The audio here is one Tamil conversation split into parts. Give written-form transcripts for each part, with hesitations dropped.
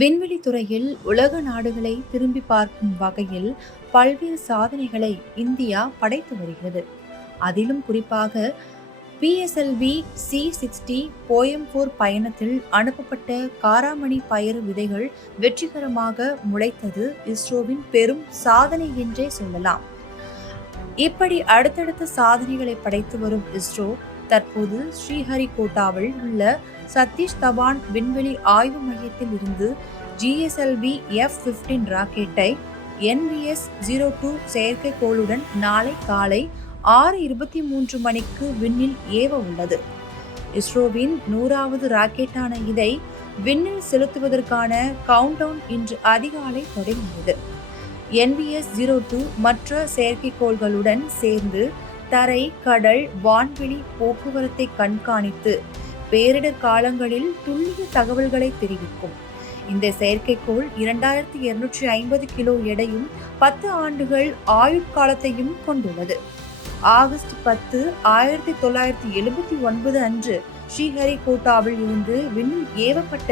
விண்வெளி துறையில் உலக நாடுகளை திரும்பி பார்க்கும் வகையில் பல்வேறு சாதனைகளை இந்தியா படைத்து வருகிறது. அதிலும் குறிப்பாக PSLV C60 போயம்பூர் பயணத்தில் அனுப்பப்பட்ட காராமணி பயறு விதைகள் வெற்றிகரமாக முளைத்தது இஸ்ரோவின் பெரும் சாதனை என்றே சொல்லலாம். இப்படி அடுத்தடுத்த சாதனைகளை படைத்து வரும் இஸ்ரோ தற்போது ஸ்ரீஹரிகோட்டாவில் உள்ள சதீஷ் தவான் விண்வெளி ஆய்வு மையத்தில் இருந்து GSLV F-15 ராக்கெட்டை NVS-02 செயற்கைக்கோளுடன் நாளை காலை 6:23 மணிக்கு விண்ணில் ஏவ உள்ளது. இஸ்ரோவின் 100வது ராக்கெட்டான இதை விண்ணில் செலுத்துவதற்கான கவுண்டவுன் இன்று அதிகாலை தொடங்கியது. NVS-02 மற்ற செயற்கைக்கோள்களுடன் சேர்ந்து தரை, கடல், வான்வெளி போக்குவரத்தை கண்காணித்து பேரிடர் காலங்களில் துல்லிய தகவல்களை தெரிவிக்கும். இந்த செயற்கைக்கோள் 2250 கிலோ எடையும் 10 ஆண்டுகள் ஆயுட்காலத்தையும் கொண்டுள்ளது. ஆகஸ்ட் 10, 1979 அன்று ஸ்ரீஹரிகோட்டாவில் இருந்து விண்ணில் ஏவப்பட்ட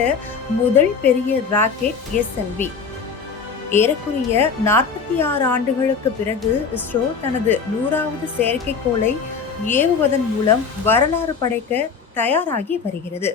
முதல் பெரிய ராக்கெட் SLV. ஏறக்குறைய 46 ஆண்டுகளுக்கு பிறகு இஸ்ரோ தனது 100வது செயற்கைக்கோளை ஏவுவதன் மூலம் வரலாறு படைக்க தயாராகி வருகிறது.